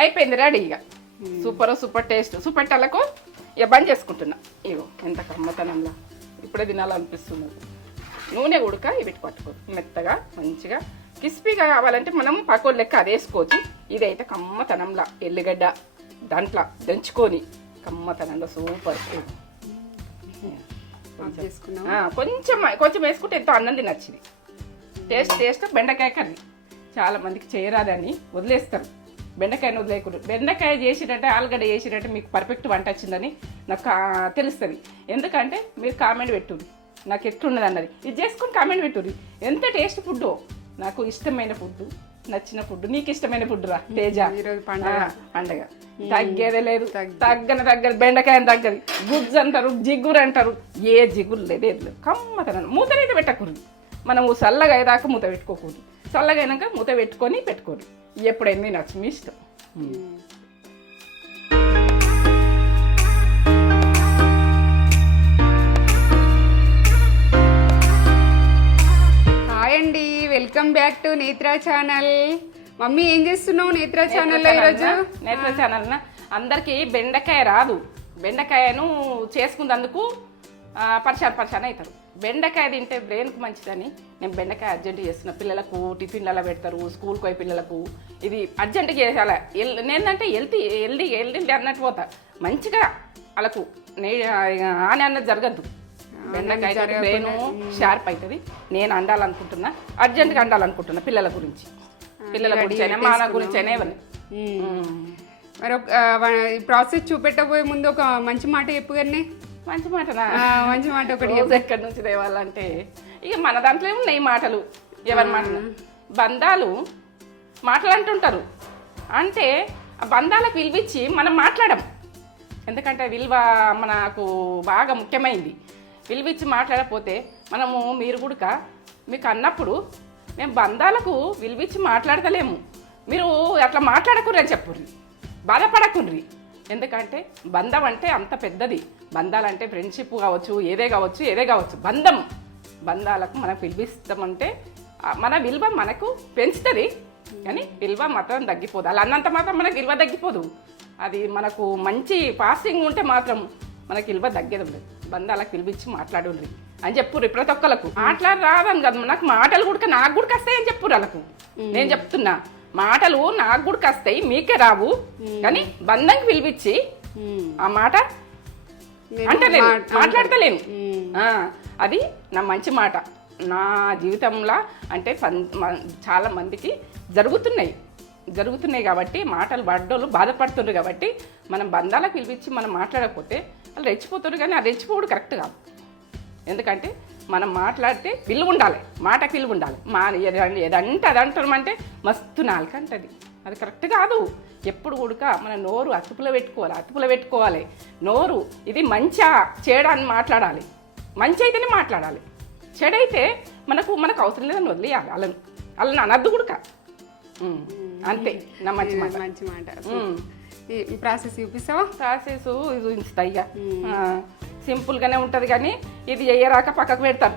అయిపోయింది రెడీ ఇక super taste చూపెట్టాలకు ఇక బంద్ చేసుకుంటున్నా. ఇగో ఎంత కమ్మతనంలో ఇప్పుడే తినాలనిపిస్తుంది. నూనె ఉడక ఇవి పట్టుకో మెత్తగా మంచిగా క్రిస్పీగా కావాలంటే మనం పకోడీ లెక్క అది వేసుకోవచ్చు. ఇదైతే కమ్మతనంలా ఎల్లిగడ్డ దాంట్లో దంచుకొని కమ్మతనంలో సూపర్. కొంచెం వేసుకుంటే ఎంతో అన్నం తినచ్చింది. టేస్ట్ బెండకాయ కర్రీ చాలా మందికి చేయరాదని వదిలేస్తారు. బెండకాయను వదిలేకూడదు. బెండకాయ చేసినట్టే ఆలుగడ్డ చేసినట్టే మీకు పర్ఫెక్ట్ వంట వచ్చిందని నాకు తెలుస్తుంది. ఎందుకంటే మీరు కామెంట్ పెట్టుర్రి నాకు ఎట్లున్నది అన్నది. ఇది చేసుకుని కామెంట్ పెట్టుర్రి ఎంత టేస్ట్ ఫుడ్, నాకు ఇష్టమైన ఫుడ్, నచ్చిన ఫుడ్, నీకు ఇష్టమైన ఫుడ్ రా తేజ. పండగ తగ్గేదే లేదు, తగ్గదు. బెండకాయని తగ్గదు. గుజ్జు అంటారు, జిగురు అంటారు, ఏ జిగురు లేదు. కమ్మతనం మూతనైతే పెట్టకూడదు. మనం చల్లగా అయ్యేదాకా మూత పెట్టుకోకూడదు. చల్లగా అయినాక మూత పెట్టుకోరు. ఎప్పుడైంది నచ్చు మీ ఇష్టం. హాయ్ అండి, welcome back to Netra channel. Mummy ఏం చేస్తున్నావు నేత్రా ఛానల్లో ఈరోజు? నేత్రా ఛానల్ అందరికి బెండకాయ రాదు. బెండకాయను చేసుకున్నందుకు పరిశాన్ అవుతారు. బెండకాయ తింటే బ్రెయిన్కి మంచిదని నేను బెండకాయ అర్జెంట్ చేస్తున్నా. పిల్లలకు టిఫిన్లలో పెడతారు, స్కూల్కి పోయి పిల్లలకు ఇది అర్జెంట్ చేయాలి. నేనంటే హెల్తీ అన్నట్టు పోతా మంచిగా వాళ్ళకు ఆని అన్నది జరగద్దు. బెండకాయ బ్రెయిన్ షార్ప్ అవుతుంది. నేను అండాలనుకుంటున్నా, అర్జెంట్గా అండాలనుకుంటున్నా పిల్లల గురించి అయినా మన గురించి అయినా ఎవరిని. మరి ప్రాసెస్ చూపెట్టబోయే ముందు ఒక మంచి మాట చెప్పు కానీ. మంచి మాటనా? మంచి మాట ఒకటి ఎక్కడి నుంచి తేవాలంటే ఇక మన దాంట్లో ఉన్నాయి మాటలు. ఎవరి మాటలు? బంధాలు మాటలు అంటుంటారు. అంటే ఆ బంధాలకు విలువిచ్చి మనం మాట్లాడడం. ఎందుకంటే విలువ మనకు బాగా ముఖ్యమైంది. విలువిచ్చి మాట్లాడకపోతే మీరు కూడా మీకు అన్నప్పుడు మేము బంధాలకు విలువిచ్చి మాట్లాడతలేము, మీరు అట్లా మాట్లాడకుర్రి అని చెప్పుర్రి, బాధపడకుర్రి. ఎందుకంటే బంధం అంటే అంత పెద్దది. బంధాలంటే ఫ్రెండ్షిప్ కావచ్చు, ఏదే కావచ్చు. బంధాలకు మనం పిలిపిస్తామంటే మన విలువ మనకు పెంచుతుంది. కానీ విలువ మాత్రం తగ్గిపోదు. అలా అన్నంత మాత్రం మనకు విలువ తగ్గిపోదు. అది మనకు మంచి పాసింగ్ ఉంటే మాత్రం మనకి విలువ తగ్గేది ఉండదు. బంధాలకు పిలిపించి మాట్లాడుండ్రి అని చెప్పుర్రి ప్రతి ఒక్కరికి. మాట్లాడరాదని కాదు, నాకు మాటలు కూడా నాకు కూడా వస్తాయని చెప్పుర్రి వాళ్ళకు. నేను చెప్తున్నా, మాటలు నాకు కూడా వస్తాయి, మీకే రావు. కానీ బంధంకి పిలిపించి ఆ మాట అంటే మాట్లాడతలేను. అది నా మంచి మాట. నా జీవితంలో అంటే చాలా మందికి జరుగుతున్నాయి కాబట్టి మాటలు పడ్డోళ్ళు బాధపడుతున్నారు. కాబట్టి మనం బంధాలకు పిలిపించి మనం మాట్లాడకపోతే వాళ్ళు రెచ్చిపోతారు. కానీ ఆ రెచ్చిపోవడం కరెక్ట్ కాదు. ఎందుకంటే మనం మాట్లాడితే విలువ ఉండాలి, మాటకి విలువ ఉండాలి. ఏదంటే అది అంటామంటే మస్తు నాలుక అంటది, అది కరెక్ట్ కాదు. ఎప్పుడు కూడా మన నోరు అతుపులో పెట్టుకోవాలి. నోరు ఇది మంచిగా చేయడాన్ని మాట్లాడాలి. మంచి అయితేనే మాట్లాడాలి. చెడైతే మనకు అవసరం లేదని వదిలేయాలి. వాళ్ళని అనద్దు కూడా. అంతే నా మంచి మాట. ప్రాసెస్ చూపిస్తావా? ప్రాసెస్ చూపిస్తా. ఇక సింపుల్గానే ఉంటుంది. కానీ ఇది చేయరాక పక్కకు పెడతారు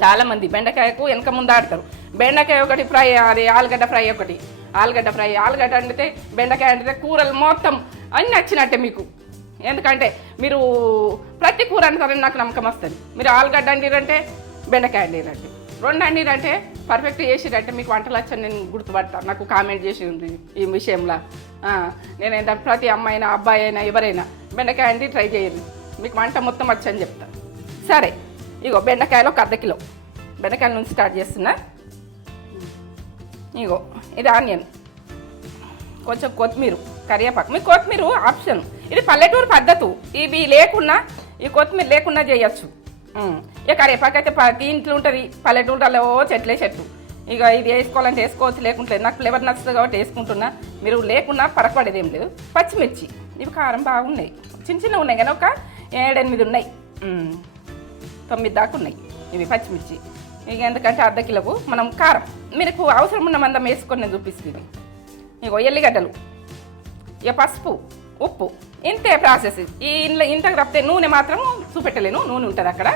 చాలా మంది. బెండకాయకు వెనక ముందు ఆడతారు. బెండకాయ ఒకటి ఫ్రై, అది ఆలుగడ్డ ఫ్రై ఒకటి. ఆలుగడ్డ వండితే బెండకాయ వండితే కూరలు మొత్తం అన్నీ నచ్చినట్టే మీకు. ఎందుకంటే మీరు ప్రతి కూర అంటారని నాకు నమ్మకం వస్తుంది. మీరు ఆలుగడ్డ వండిరంటే బెండకాయ వండిరంటే రెండు వండిరంటే పర్ఫెక్ట్ చేసిరంటే మీకు వంటలు వచ్చని నేను గుర్తుపడతాను. నాకు కామెంట్ చేసి ఉంది ఈ విషయంలో. నేనైతే ప్రతి అమ్మాయి అయినా అబ్బాయి అయినా ఎవరైనా బెండకాయ వండి ట్రై చేయండి, మీకు వంట మొత్తం వచ్చని చెప్తా. సరే, ఇగో బెండకాయలు ఒక 1/2 కిలో బెండకాయల నుంచి స్టార్ట్ చేస్తున్నా. ఇగో ఇది ఆనియన్, కొంచెం కొత్తిమీర, కరివేపాకు. మీ కొత్తిమీర ఆప్షన్, ఇది పల్లెటూరు పద్ధతి. ఇవి లేకున్నా, ఈ కొత్తిమీర లేకున్నా చేయొచ్చు. ఇక కరివేపాకు అయితే ఇంట్లో ఉంటుంది. పల్లెటూరులో చెట్లు. ఇక ఇది వేసుకోవాలంటే వేసుకోవచ్చు, లేకుంటే నాకు ఫ్లేవర్ నచ్చుతుంది కాబట్టి వేసుకుంటున్నా. మీరు లేకున్నా పరపడేది ఏం లేదు. పచ్చిమిర్చి, ఇవి కారం బాగున్నాయి, చిన్న ఉన్నాయి కానీ ఒక 7-8 ఉన్నాయి, 9 దాకా ఉన్నాయి ఇవి పచ్చిమిర్చి. ఇక ఎందుకంటే 1/2 కిలోకు మనం కారం మీకు అవసరం ఉన్న మందం వేసుకొని నేను చూపిస్తుంది. ఇగో ఎల్లిగడ్డలు, ఇక పసుపు, ఉప్పు, ఇంతే ప్రాసెస్. ఇంతకు తప్పితే నూనె మాత్రం చూపెట్టలేను, నూనె ఉంటుంది అక్కడ.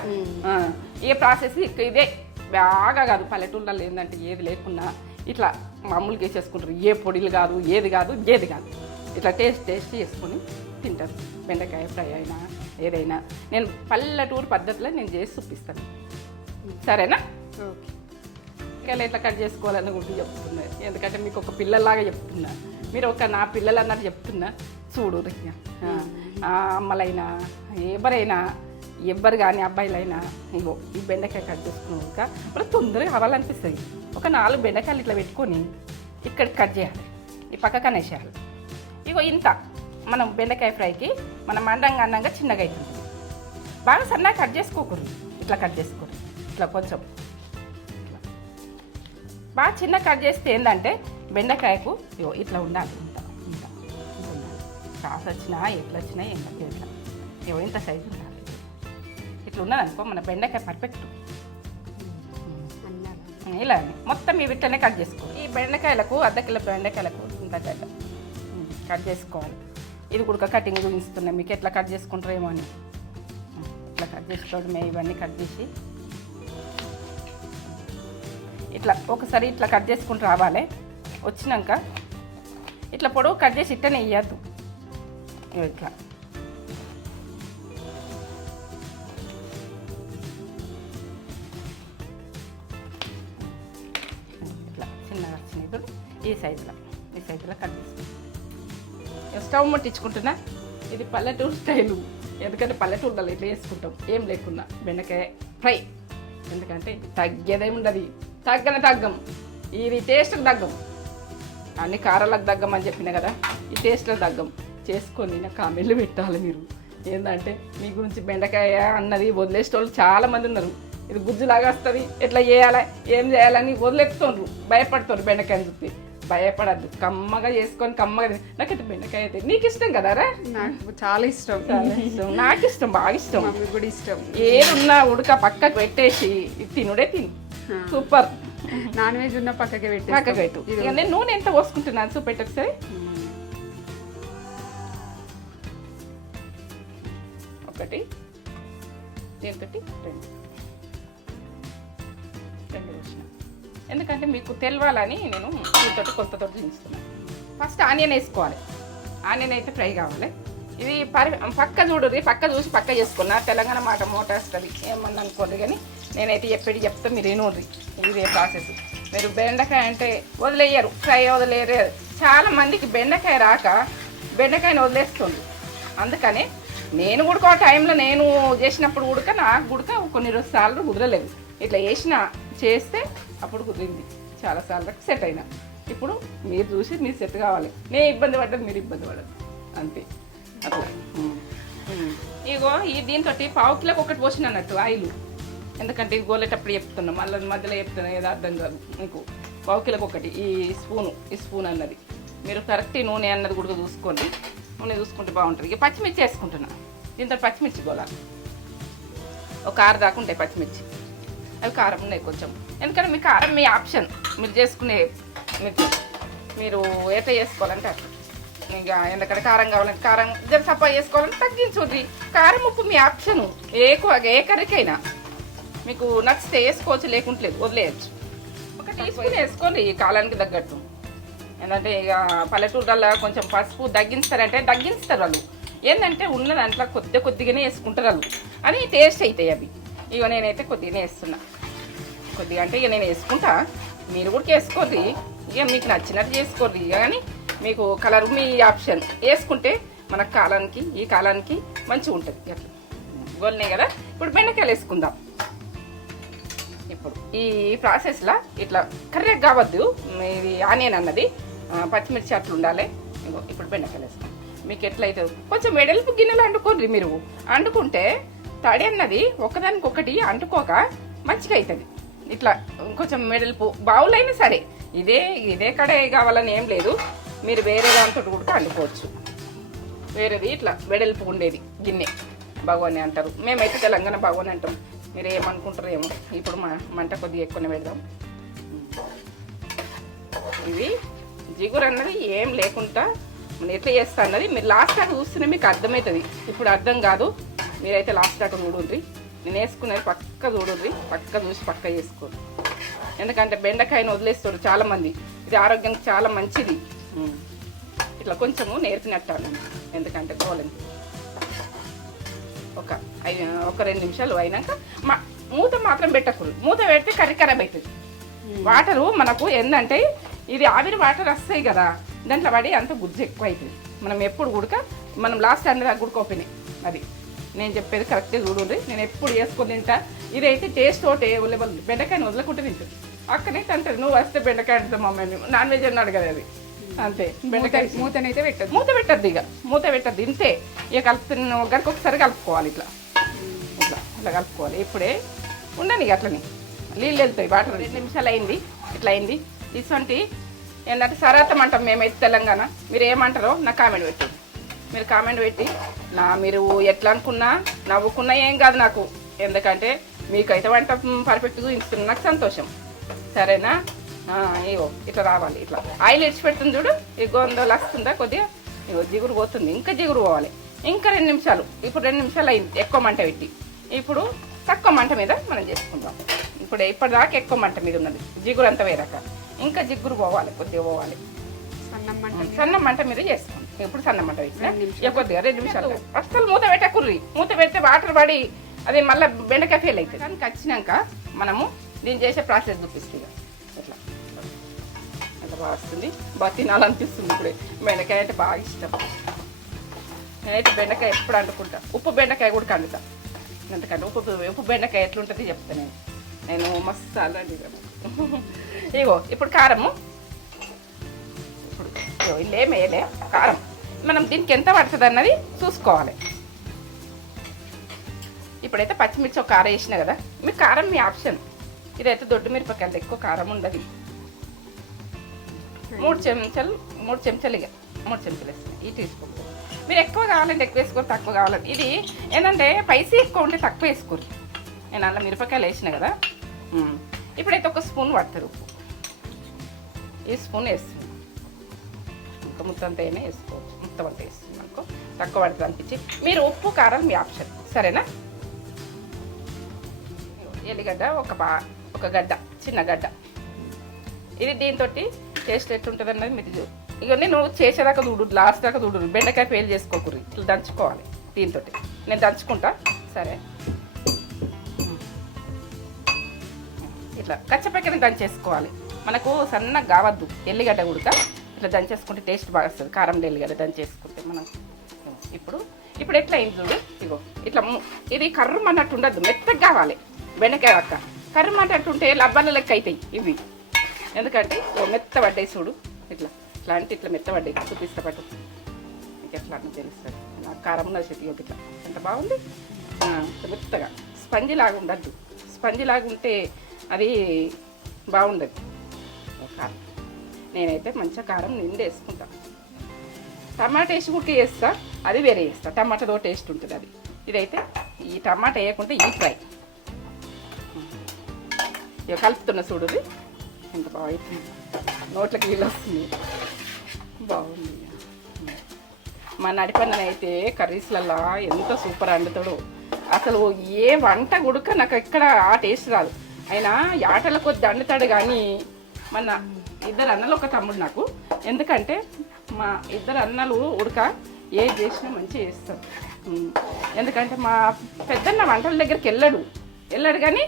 ఏ ప్రాసెస్ ఇదే బాగా కాదు. పల్లెటూళ్ళలో ఏంటంటే ఏది లేకున్నా ఇట్లా మామూలుగా వేసేసుకుంటారు. ఏ పొడిలు కాదు, ఏది కాదు, ఏది కాదు. ఇట్లా టేస్ట్ చేసుకొని తింటారు. బెండకాయ ఫ్రై అయినా ఏదైనా నేను పల్లెటూరు పద్ధతిలో నేను చేసి చూపిస్తాను. సరేనా? ఓకే. బెండకాయలు ఎట్లా కట్ చేసుకోవాలని కూడా చెప్తున్నా. ఎందుకంటే మీకు ఒక పిల్లలాగా చెప్తున్నా, మీరు ఒక నా పిల్లలు అన్నట్టు చెప్తున్నా. చూడు అమ్మలైనా ఎవ్వరు కానీ అబ్బాయిలైనా ఇగో ఈ బెండకాయ కట్ చేసుకున్నాక మరి తొందరగా కావాలనిపిస్తుంది. ఒక 4 బెండకాయలు ఇట్లా పెట్టుకొని ఇక్కడికి కట్ చేయాలి, ఈ పక్కకు అనేసేయాలి. ఇగో ఇంత మనం బెండకాయ ఫ్రైకి మనం అండంగా చిన్నగా అవుతుంది. బాగా సన్నగా కట్ చేసుకోకూడదు, ఇట్లా కట్ చేసుకోరు. ఇట్లా కొంచెం ఇట్లా బాగా చిన్న కట్ చేస్తే ఏంటంటే బెండకాయకు ఇగో ఇట్లా ఉండాలి. ఇంత ఇంత ఉండాలి. కాసు వచ్చినా ఎట్లా వచ్చినా ఏంటంటే ఇట్లా ఇగో ఇంత సైజు ఉండాలి. ఇట్లా ఉన్నదనుకో మన బెండకాయ పర్ఫెక్ట్. ఇలా మొత్తం ఈ ఇట్లనే కట్ చేసుకోవాలి. ఈ బెండకాయలకు అర్ధ కిలో బెండకాయలకు ఇంత కట్ చేసుకోవాలి. ఇది కూడా కటింగ్ చూపిస్తున్నాం మీకు, ఎట్లా కట్ చేసుకుంటారేమో అని. ఇట్లా కట్ చేసుకోవడమే. ఇవన్నీ కట్ చేసి ఇట్లా ఒకసారి ఇట్లా కట్ చేసుకుంటూ రావాలి. వచ్చినాక ఇట్లా పొడవు కట్ చేసి ఇట్టనే వేయద్దు. ఇట్లా ఇట్లా చిన్నగా వచ్చినప్పుడు ఈ సైజులో కట్ చేసుకుంటాం. స్టవ్ ముట్టించుకుంటున్నా. ఇది పల్లెటూరు స్టైలు. ఎందుకంటే పల్లెటూరులో ఇట్లా వేసుకుంటాం ఏం లేకున్నా బెండకాయ ఫ్రై. ఎందుకంటే తగ్గేదేమి ఉండదు, తగ్గం. ఇది టేస్ట్కి తగ్గం. అన్ని కారాలకు తగ్గం అని చెప్పిన కదా, ఈ టేస్ట్లకు తగ్గం. చేసుకొని నాకు కామెంట్లు పెట్టాలి మీరు. ఏంటంటే మీ గురించి బెండకాయ అన్నది వదిలేసేటోళ్ళు చాలామంది ఉన్నారు. ఇది గుజ్జులాగా వస్తుంది, ఎట్లా చేయాలి ఏం చేయాలని వదిలేస్తుండ్రు, భయపడుతున్నారు. బెండకాయని చూస్తే భయపడద్దు, కమ్మగా చేసుకొని కమ్మగా. నాకైతే బెండకాయ అయితే నీకు ఇష్టం కదా రా? నాకు చాలా ఇష్టం. నాకు ఇష్టం, బాగా ఇష్టం. మమ్మీ కూడా ఇష్టం. ఏదున్నా ఉడక పక్కకు పెట్టేసి తినుడే తిను. సూపర్. నాన్ వెజ్ ఉన్న పక్కకి పెట్టు. నేను నూనె ఎంత పోసుకుంటున్నాను చూపెట్టు ఒకసారి. ఒకటి, దీంతో 2 పోసిన. ఎందుకంటే మీకు తెలవాలని నేను దీంతో కొంతతో దించుతున్నాను. ఫస్ట్ ఆనియన్ వేసుకోవాలి. ఆనియన్ అయితే ఫ్రై కావాలి. ఇది పక్క చూడుర్రి, పక్క చూసి పక్క చేసుకున్నా. తెలంగాణ మాట మోట వస్తుంది ఏమన్నా అనుకోండి, కానీ నేనైతే చెప్తే మీరు వినూర్రి. ఇదే ప్రాసెస్. మీరు బెండకాయ అంటే వదిలేయరు, ఫ్రై వదిలేరు. చాలా మందికి బెండకాయ రాక బెండకాయని వదిలేస్తుంది. అందుకని నేను కూడా ఒక టైంలో నేను చేసినప్పుడు నాకు గుడక కొన్ని సార్లు కుదరలేదు. ఇట్లా చేస్తే అప్పుడు కుదిరింది. చాలాసార్లు సెట్ అయినా. ఇప్పుడు మీరు చూసి మీరు సెట్ కావాలి. నేను ఇబ్బంది పడ్డది, మీరు ఇబ్బంది పడదు, అంతే. అట్లా ఇగో ఈ దీంతో 1/2 కిలోకి ఒకటి పోసిన అన్నట్టు ఆయిల్. ఎందుకంటే ఇది గోలేటప్పుడు చెప్తున్నాం, మధ్యలో చెప్తున్నా ఏదో అర్థం కాదు మీకు. 1/2 కిలోకి ఒకటి. ఈ స్పూన్ అన్నది మీరు కరెక్ట్ నూనె అన్నది కూడా చూసుకోండి. నూనె చూసుకుంటే బాగుంటుంది. ఇక పచ్చిమిర్చి వేసుకుంటున్నా. దీంతో పచ్చిమిర్చి గోలా ఒక 6 దాకా ఉంటాయి పచ్చిమిర్చి. అవి కారం ఉన్నాయి కొంచెం. ఎందుకంటే మీ కారం మీ ఆప్షన్, మీరు చేసుకునే మిర్చి మీరు ఎట్లా చేసుకోవాలంటే అట్లా. ఇంకా ఎందుకంటే కారం కావాలంటే కారం, జర సప్పా చేసుకోవాలంటే తగ్గించుది. కారం ఉప్పు మీ ఆప్షను. ఏ కర్రీకైనా మీకు నచ్చితే వేసుకోవచ్చు, లేకుంటలేదు వదిలేయచ్చు. 1 టీ స్పూన్ వేసుకోండి కాలానికి తగ్గట్టు. ఏంటంటే ఇక పల్లెటూరులో కొంచెం పసుపు తగ్గిస్తారు వాళ్ళు. ఏంటంటే ఉన్న దాంట్లో కొద్దిగానే వేసుకుంటారు వాళ్ళు, అని టేస్ట్ అవుతాయి అవి. ఇక నేనైతే కొద్దిగానే వేస్తున్నా. కొద్దిగా అంటే ఇక నేను వేసుకుంటా, మీరు కూడా వేసుకోర్రి. ఇక మీకు నచ్చినట్టు చేసుకోర్రి. కానీ మీకు కలర్ మీ ఆప్షన్. వేసుకుంటే మన ఈ కాలానికి మంచిగా ఉంటుంది. అట్లా గోల్నే కదా. ఇప్పుడు బెండకాయలు వేసుకుందాం. ఇప్పుడు ఈ ప్రాసెస్లో ఇట్లా కర్రెగా కావద్దు. ఇది ఆనియన్ అన్నది పచ్చిమిర్చి అట్లా ఉండాలి. ఇప్పుడు బెండకాయలు వేస్తాం. మీకు ఎట్లయితే కొంచెం వెడల్పు గిన్నెలు అంటుకోండి. మీరు అంటుకుంటే తడి అన్నది ఒకదానికొకటి అంటుకోక మంచిగా అవుతుంది. ఇట్లా కొంచెం వెడల్పు బౌల్ అయినా సరే, ఇదే కడాయి కావాలని ఏం లేదు. మీరు వేరే దాంతో కూడా అంటుకోవచ్చు. వేరేది ఇట్లా వెడల్పు ఉండేది గిన్నె భగవాని అంటారు. మేమైతే తెలంగాణ భగవాని అంటాం. మీరు ఏమనుకుంటారు ఏమో. ఇప్పుడు మంట కొద్దిగా ఎక్కువనే పెడదాం. ఇవి జిగురు అన్నది ఏం లేకుండా నేను ఎట్లా చేస్తా అన్నది మీరు లాస్ట్ దాకా చూస్తేనే మీకు అర్థమవుతుంది. ఇప్పుడు అర్థం కాదు, మీరైతే లాస్ట్ దాకా చూడండి. నేను వేసుకునేది పక్క చూడండి, పక్క చూసి పక్క చేసుకోండి. ఎందుకంటే బెండకాయను వదిలేస్తారు చాలామంది. ఇది ఆరోగ్యానికి చాలా మంచిది. ఇట్లా కొంచెము నేర్పినట్టాను, ఎందుకంటే గోలని ఒక 2 నిమిషాలు అయినాక మూత మాత్రం పెట్టకూడదు. మూత పెడితే కర్రీ ఖరాబ్ అవుతుంది. వాటరు మనకు ఏంటంటే ఇది ఆవిరి వాటర్ వస్తాయి కదా, దాంట్లో పడి అంత గుజ్జు ఎక్కువ అవుతుంది. మనం ఎప్పుడు ఉడక మనం లాస్ట్ దాకా ఉడకపోయినాయి. అది నేను చెప్పేది కరెక్ట్గా చూడండి. నేను ఎప్పుడు చేసుకొని తింటా. ఇదైతే టేస్ట్ తోటే ఉల్లబల్ బెండకాయని వదలకుంటే తింటుంది. అక్కనే తింటుంది. నువ్వు వస్తే బెండకాయ అంటుంది మమ్మల్ని, నాన్ వెజ్ అన్నాడు కదా అది. అంతే, బెండకాయ మూతనైతే పెట్టదు. మూత పెట్టద్దు, ఇక మూత పెట్టద్దు. ఇంతే ఇక కలుపుతున్న గరికి ఒకసారి కలుపుకోవాలి. ఇట్లా ఇట్లా ఇట్లా కలుపుకోవాలి. ఇప్పుడే ఉండని ఇక అట్లనే నీళ్ళు వెళ్తాయి. వాటర్ 2 నిమిషాలు అయింది. ఇట్లా అయింది. ఇటువంటి ఏంటంటే సరాతం అంటాం మేమైతే తెలంగాణ. మీరు ఏమంటారో నాకు కామెంట్ పెట్టండి. మీరు కామెంట్ పెట్టి మీరు ఎట్లా అనుకున్నా నవ్వుకున్నా ఏం కాదు నాకు, ఎందుకంటే మీకైతే వంట పర్ఫెక్ట్గా ఇస్తుంది, నాకు సంతోషం. సరేనా? ఇగో ఇట్లా రావాలి. ఇట్లా ఆయిల్ ఇడిచి పెడుతుంది చూడు, ఈ గోందోలు వస్తుందా కొద్దిగా, ఇగో జిగురు పోతుంది. ఇంకా జిగురు పోవాలి. ఇంకా 2 నిమిషాలు. ఇప్పుడు 2 నిమిషాలు అయింది ఎక్కువ మంట పెట్టి. ఇప్పుడు తక్కువ మంట మీద మనం చేసుకుందాం. ఇప్పటిదాకా ఎక్కువ మంట మీద ఉన్నది, జిగురు అంతా వేరాక ఇంకా జిగురు పోవాలి, కొద్దిగా పోవాలి. సన్న మంట మీద చేసుకోండి. ఇప్పుడు సన్న మంట పెట్టిన కొద్దిగా 2 నిమిషాలు. అస్సలు మూత పెట్టకుర్రి. మూత పెడితే వాటర్ పడి అది మళ్ళీ బెండకాయ ఫెయిల్ అవుతుంది. దానికి వచ్చినాక మనము దీన్ని చేసే ప్రాసెస్ చూపిస్తుంది. అట్లా అట్లా బాగా వస్తుంది, బాగా తినాలనిపిస్తుంది. ఇప్పుడు బెండకాయ అంటే బాగా ఇష్టం. నేనైతే బెండకాయ ఎప్పుడు వండుకుంటా. ఉప్పు బెండకాయ కూడా వండుతా. ఎందుకంటే ఉప్పు బెండకాయ ఎట్లుంటుంది చెప్తాను నేను మస్తు ఆల్రెడీ. ఇగో ఇప్పుడు కారము, ఇప్పుడు ఇల్లేం వేయలే కారం. మనం దీనికి ఎంత పడుతుంది అన్నది చూసుకోవాలి. ఇప్పుడైతే పచ్చిమిర్చి ఒక కారం వేసిన కదా, మీ కారం మీ ఆప్షన్. ఇదైతే దొడ్డు మిరపకాయలు, ఎక్కువ కారం ఉండదు. 3 చెంచాలు ఇక 3 చెంచాలు వేస్తాను. ఈ తీసుకోండి. మీరు ఎక్కువ కావాలంటే ఎక్కువ వేసుకోరు, తక్కువ కావాలంటే ఇది ఏంటంటే స్పైసీ ఎక్కువ ఉంటే తక్కువ వేసుకోరు. నేను అలా మిరపకాయలు వేసిన కదా. ఇప్పుడైతే ఒక స్పూన్ పడతారు ఉప్పు. ఈ స్పూన్ వేస్తుంది. ఇంకా ముత్తంతా అయినా వేసుకోవచ్చు. మొత్తం అంతా వేస్తుంది అనుకో, తక్కువ పడుతుంది అనిపించి. మీరు ఉప్పు కారం మీ ఆప్షన్. సరేనా? ఎల్లిగడ్డ ఒక గడ్డ, చిన్న గడ్డ. ఇది దీంతో టేస్ట్ ఎట్లుంటుంది అన్నది మీరు ఇక నేను చేసేదాకా చూడు, లాస్ట్ దాకా చూడు. బెండకాయ ఫెయిల్ చేసుకోకూడదు. ఇట్లా దంచుకోవాలి దీంతో. నేను దంచుకుంటా. సరే, ఇట్లా కచ్చపక్కన దంచేసుకోవాలి. మనకు సన్నగా కావద్దు. ఎల్లిగడ్డ ఉడక ఇట్లా దంచేసుకుంటే టేస్ట్ బాగా వస్తుంది. కారం ఎల్లిగడ్డ దంచేసుకుంటే మనం. ఇప్పుడు ఎట్లా అయింది చూడు. ఇగో ఇట్లా ఇది కర్రమన్నట్టు ఉండద్దు, మెత్తగా కావాలి బెండకాయ అక్క. కర్రమన్నట్టుంటే లబ్బల లెక్క అవుతాయి ఇవి. ఎందుకంటే మెత్త పడ్డాయి చూడు. ఇట్లా అంటే ఇట్లా మెత్తబడ్డాయి. చూపిస్తా పట్టు, మీకు ఎట్లా అన్న తెలుస్తుంది. నాకు కారం ఉన్నది చెట్టు ఇట్లా ఎంత బాగుంది. మెత్తగా స్పంజి లాగా ఉండద్దు. స్పంజి లాగా ఉంటే అది బాగుండదు కారం. నేనైతే మంచిగా కారం నిండా వేసుకుంటా. టమాటా వేసి కూడా వేస్తా, అది వేరే వేస్తా. టమాటాతో టేస్ట్ ఉంటుంది అది. ఇదైతే ఈ టమాటా వేయకుంటే ఈ ఫ్రై. ఇక కలుపుతున్న చూడు, ఎంత బాగా అవుతుంది. నోట్లకి నీళ్ళు వస్తుంది, బాగుంది. మా నడిపన్నైతే కర్రీస్లలో ఎంత సూపర్ వండుతాడో. అసలు ఏ వంట గుడక నాకు ఎక్కడ ఆ టేస్ట్ రాదు. అయినా ఆటల కొద్ది వండుతాడు. కానీ మన 2 అన్నలు ఒక తమ్ముడు నాకు. ఎందుకంటే మా 2 అన్నలు ఉడక ఏది చేసినా మంచిగా చేస్తారు. ఎందుకంటే మా పెద్దన్న వంటల దగ్గరికి వెళ్ళాడు కానీ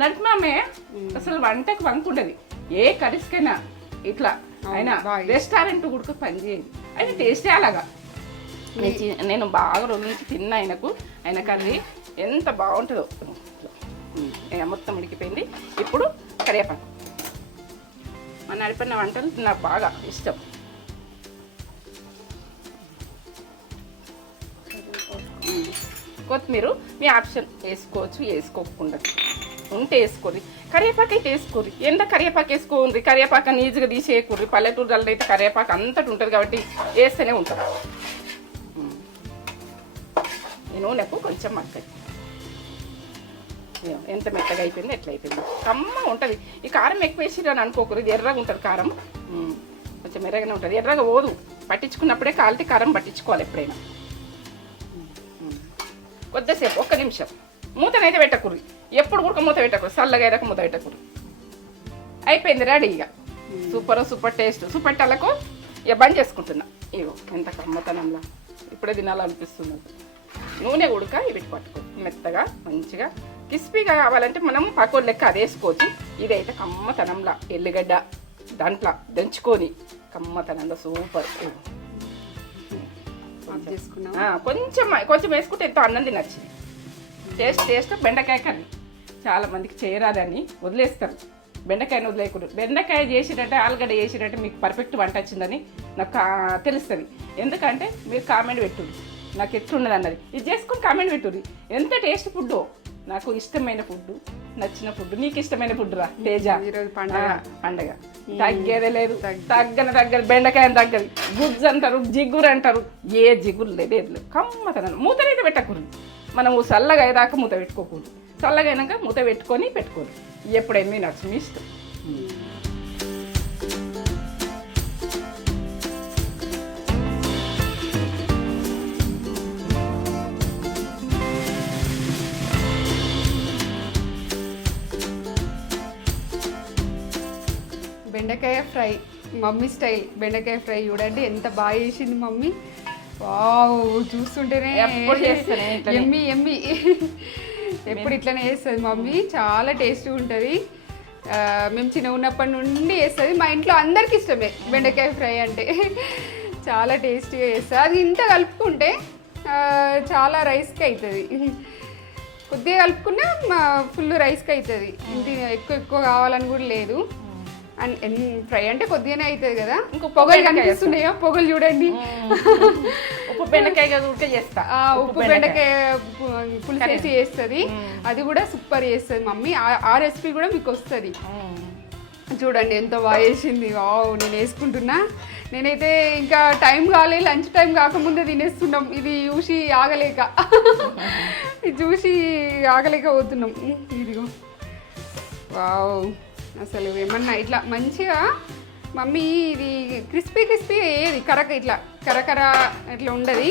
నడిపిమామే అసలు వంటకు వంకుండదు. ఏ కర్రీస్కైనా ఇట్లా అయినా రెస్టారెంట్ ఉడక పని చేయండి. అయితే టేస్టే అలాగా. నేను బాగా రోజు నుంచి తిన్నా ఆయన కర్రీ ఎంత బాగుంటుందో. మొత్తం ఉడికిపోయింది. ఇప్పుడు కరివేపాకు. మన నడిపిన వంటలు నాకు బాగా ఇష్టం. కొత్తిమీర మీ ఆప్షన్, వేసుకోవచ్చు వేసుకోకుండా ఉంటే వేసుకోరు. కరివేపాకు అయితే వేసుకోరు. ఎంత కరివేపాకు వేసుకోండి. కరివేపాకు ఈజీగా తీసేయకూడదు. పల్లెటూరులలో అయితే కరివేపాకు అంతటి ఉంటుంది కాబట్టి వేస్తూనే ఉంటారు. ఈ నూనెకు కొంచెం మక్కది. ఎంత మెత్తగా అయిపోయింది, ఎట్లా అయిపోయింది. కమ్మ ఉంటుంది. ఈ కారం ఎక్కువ వేసిరని అనుకోకూడదు. ఇది ఎర్రగా ఉంటుంది కారం, కొంచెం ఎర్రగానే ఉంటుంది. ఎర్రగా పోదు. పట్టించుకున్నప్పుడే కాలితే కారం పట్టించుకోవాలి ఎప్పుడైనా. కొద్దిసేపు 1 నిమిషం మూతనైతే పెట్టకూడదు. ఎప్పుడు కూడా మూత పెట్టకూడదు. చల్లగా అయ్యాక మూత పెట్టకూడదు. అయిపోయింది రెడీ. ఇక సూపర్ టేస్ట్ సూపెట్టాలకు ఇక బంద్ చేసుకుంటున్నా. ఇగో ఎంత కమ్మతనంలా ఇప్పుడే తినాలనిపిస్తుంది. నూనె ఉడక ఇవి పట్టుకో మెత్తగా మంచిగా క్రిస్పీగా కావాలంటే మనం పకోడీ లెక్క అది వేసుకోవచ్చు. ఇదైతే కమ్మతనంలా ఎల్లిగడ్డ దాంట్లో దంచుకొని కమ్మతనంలో సూపర్. కొంచెం వేసుకుంటే ఎంతో అన్నం తినచ్చు. టేస్ట్ బెండకాయ కర్రీ చాలా మందికి చేయరాదని వదిలేస్తారు. బెండకాయని వదిలేయకూడదు. బెండకాయ చేసినట్టే ఆలుగడ్డ చేసినట్టే మీకు పర్ఫెక్ట్ వంట వచ్చిందని నాకు తెలుస్తుంది. ఎందుకంటే మీరు కామెంట్ పెట్టుర్రి నాకు ఎట్లున్నది అన్నది. ఇది చేసుకుని కామెంట్ పెట్టుర్రి ఎంత టేస్ట్ ఫుడ్. నాకు ఇష్టమైన ఫుడ్ నచ్చిన ఫుడ్ నీకు ఇష్టమైన ఫుడ్ రా తేజ. పండగ తగ్గేదే లేదు. తగ్గని బెండకాయని తగ్గదు. గుజ్జు అంటారు జిగురు అంటారు. ఏ జిగురు లేదు కమ్మతనం. మూతనైతే పెట్టకూడదు. మనం చల్లగా అయ్యేదాకా మూత పెట్టుకోకూడదు. చల్లగా అయినాక మూత పెట్టుకోరు. ఎప్పుడైంది నచ్చు మీ ఇష్టం. బెండకాయ ఫ్రై మమ్మీ స్టైల్ బెండకాయ ఫ్రై చూడండి ఎంత బాగా చేసింది మమ్మీ. వావ్ చూస్తుంటేనే ఎమ్మి ఎప్పుడు ఇట్లనే చేస్తుంది మమ్మీ. చాలా టేస్టీగా ఉంటుంది. మేము చిన్న ఉన్నప్పటి నుండి చేస్తుంది. మా ఇంట్లో అందరికి ఇష్టమే బెండకాయ ఫ్రై అంటే. చాలా టేస్టీగా చేస్తుంది. అది ఇంత కలుపుకుంటే చాలా రైస్కి అవుతుంది. కొద్దిగా కలుపుకున్నా ఫుల్ రైస్కి అవుతుంది. ఇంటి ఎక్కువ కావాలని కూడా లేదు. అండ్ ఫ్రై అంటే కొద్దిగానే అవుతుంది కదా. ఇంకో పొగలు కనిపిస్తున్నాయో పొగలు చూడండి. ఉప్పు బెండకాయ చేస్తా. ఉప్పు బెండకాయ పులుసు వేసి చేస్తుంది. అది కూడా సూపర్ చేస్తుంది మమ్మీ. ఆ రెసిపీ కూడా మీకు వస్తుంది. చూడండి ఎంత బాగా వేసింది. వావ్ నేను వేసుకుంటున్నా. నేనైతే ఇంకా టైం కాలే లంచ్ టైం కాకముందే తినేస్తున్నాం. ఇది చూసి ఆగలేక పోతున్నాం. ఇదిగో వావ్ అసలు ఏమన్నా ఇట్లా మంచిగా మమ్మీ ఇది క్రిస్పీ ఏది ఇట్లా కరకర ఇట్లా ఉండదు.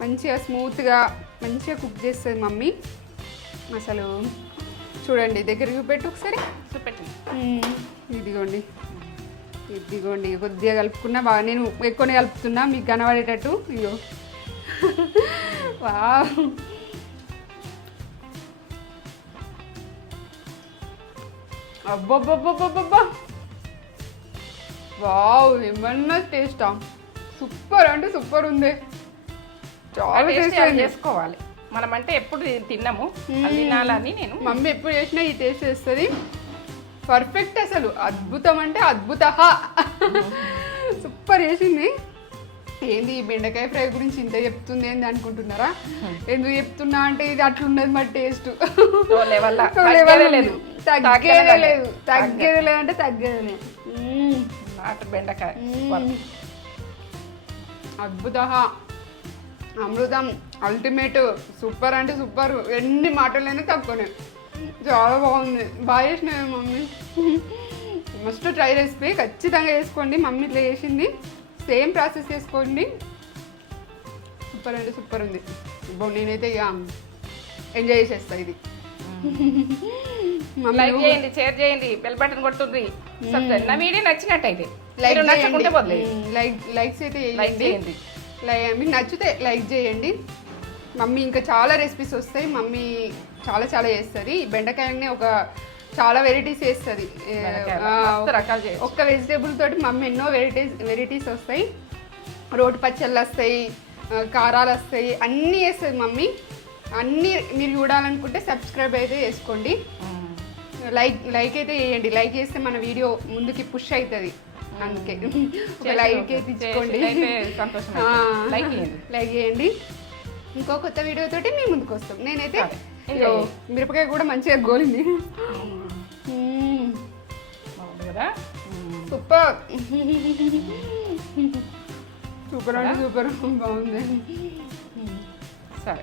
మంచిగా స్మూత్గా మంచిగా కుక్ చేస్తుంది మమ్మీ. అసలు చూడండి దగ్గరికి చూపెట్టు ఒకసారి. ఇదిగోండి కొద్దిగా కలుపుకున్నా బాగా. నేను ఎక్కువనే కలుపుతున్నా మీకు కనబడేటట్టు. ఇగో వావ్ అబ్బబ్బబ్బబ్బబ్బా వావ్ ఏమన్నా టేస్టా. సూపర్ అంటే సూపర్ ఉంది. చాలా టేస్ట్ చేసుకోవాలి మనం అంటే ఎప్పుడు తిన్నాము తినాలని. నేను మమ్మీ ఎప్పుడు చేసినా ఈ టేస్ట్ చేస్తుంది. పర్ఫెక్ట్ అసలు అద్భుతం అంటే అద్భుత. సూపర్ చేసింది. ఏంది ఈ బెండకాయ ఫ్రై గురించి ఇంత చెప్తుంది ఏంది అనుకుంటున్నారా? ఎందుకు చెప్తున్నా అంటే ఇది అట్లున్నది మరి టేస్ట్. తగ్గేదే లేదు అంటే తగ్గేదే లేదు. బెండకాయ అద్భుత అమృతం అల్టిమేట్ సూపర్ అంటే సూపర్. ఎన్ని మాటలైనా తక్కువనే. చాలా బాగుంది. బాగా చేసినాయి మమ్మీ. మస్ట్ ట్రై రెసిపీ ఖచ్చితంగా చేసుకోండి. మమ్మీ ఇట్లా చేసింది సేమ్ ప్రాసెస్ చేసుకోండి. సూపర్ అంటే సూపర్ ఉంది. నేనైతే ఇక ఎంజాయ్ చేసేస్తా. ఇది లైక్ చేయండి, షేర్ చేయండి, బెల్ బటన్ కొట్టుండ్రి. నా వీడియో నచ్చినట్టయితే లైక్స్ అయితే చేయండి. మీకు నచ్చితే లైక్ చేయండి. మమ్మీ ఇంకా చాలా రెసిపీస్ వస్తాయి. మమ్మీ చాలా చేస్తుంది. బెండకాయనే చాలా వెరైటీస్ చేస్తుంది. ఒక్క వెజిటేబుల్ తోటి మమ్మీ ఎన్నో వెరైటీస్ వస్తాయి. రోటి పచ్చళ్ళు వస్తాయి, కారాలు వస్తాయి, అన్నీ చేస్తుంది మమ్మీ. అన్నీ మీరు చూడాలనుకుంటే సబ్స్క్రైబ్ అయితే చేసుకోండి. లైక్ అయితే చేయండి. లైక్ చేస్తే మన వీడియో ముందుకి పుష్ అవుతుంది. అందుకే లైక్ అయితే ఇచ్చుకోండి. లైక్ చేయండి. ఇంకో కొత్త వీడియోతోటి మీ ముందుకు వస్తాం. నేనైతే మిరపకాయ కూడా మంచిగా గోలింది. సూపర్ సూపర్ అంటే సూపర్ బాగుంది. సరే